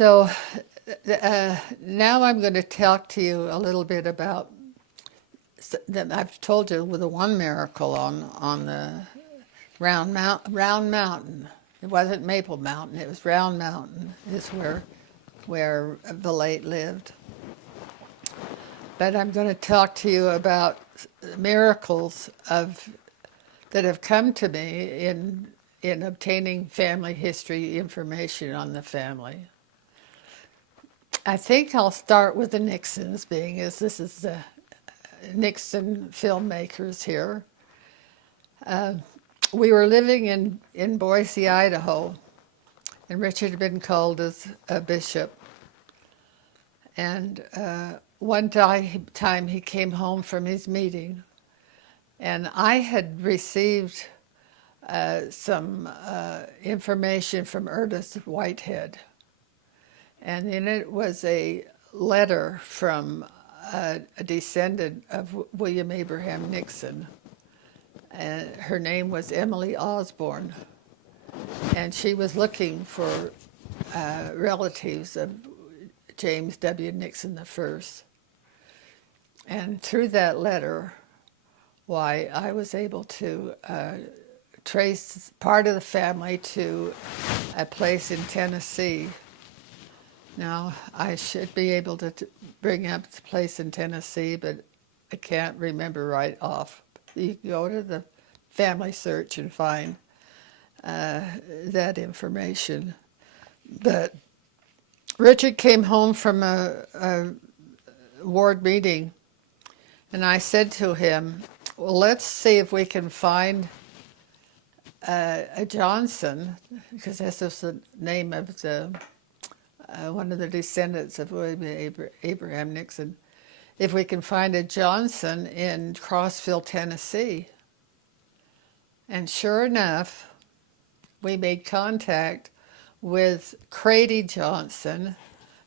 So now I'm going to talk to you a little bit about that I've told you with the one miracle on the Round Mountain. It wasn't Maple Mountain; it was Round Mountain. Is where the late lived. But I'm going to talk to you about miracles that have come to me in obtaining family history information on the family. I think I'll start with the Nixons, being as this is the Nixon filmmakers here. We were living in Boise, Idaho, and Richard had been called as a bishop. And one time he came home from his meeting, and I had received some information from Ernest Whitehead. And in it was a letter from a descendant of William Abraham Nixon. And her name was Emily Osborne. And she was looking for relatives of James W. Nixon I. And through that letter, I was able to trace part of the family to a place in Tennessee. Now, I should be able to bring up the place in Tennessee, but I can't remember right off. You can go to the family search and find that information. But Richard came home from a ward meeting, and I said to him, well, let's see if we can find a Johnson, because this is the name of one of the descendants of William Abraham Nixon, if we can find a Johnson in Crossville, Tennessee. And sure enough, we made contact with Crady Johnson,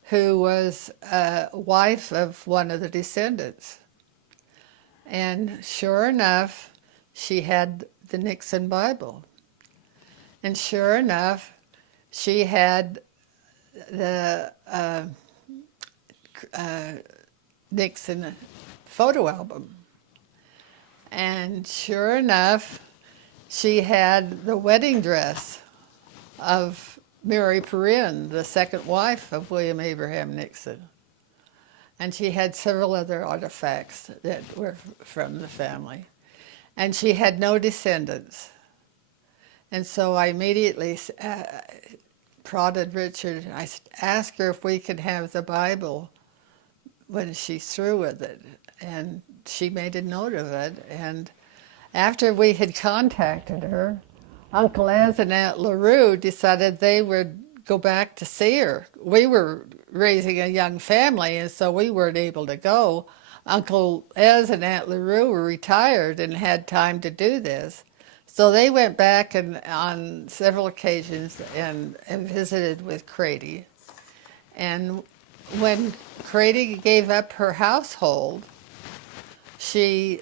who was a wife of one of the descendants. And sure enough, she had the Nixon Bible. And sure enough, she had the Nixon photo album. And sure enough, she had the wedding dress of Mary Perrin, the second wife of William Abraham Nixon. And she had several other artifacts that were from the family. And she had no descendants. And so I immediately prodded Richard. I asked her if we could have the Bible when she's through with it. And she made a note of it. And after we had contacted her, Uncle Ez and Aunt LaRue decided they would go back to see her. We were raising a young family, and so we weren't able to go. Uncle Ez and Aunt LaRue were retired and had time to do this. So they went back and on several occasions and visited with Crady. And when Crady gave up her household, she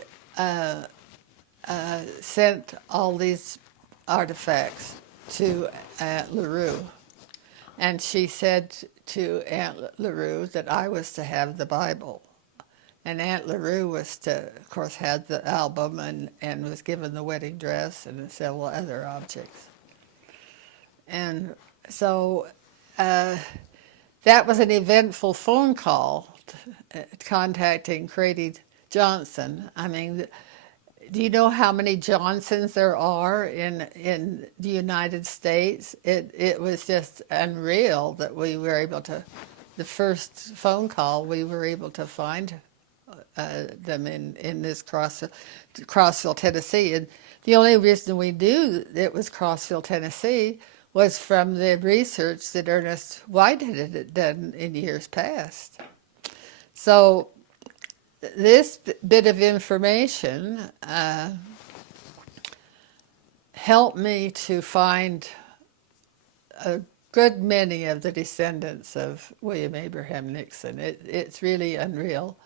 sent all these artifacts to Aunt LaRue. And she said to Aunt LaRue that I was to have the Bible. And Aunt LaRue was to, of course, had the album and was given the wedding dress and several other objects. And so that was an eventful phone call, contacting Crady Johnson. I mean, do you know how many Johnsons there are in the United States? It was just unreal that we were able to, the first phone call, we were able to find them in this Crossville, Tennessee. And the only reason we knew it was Crossville, Tennessee was from the research that Ernest Whitehead had done in years past. So this bit of information helped me to find a good many of the descendants of William Abraham Nixon. It's really unreal.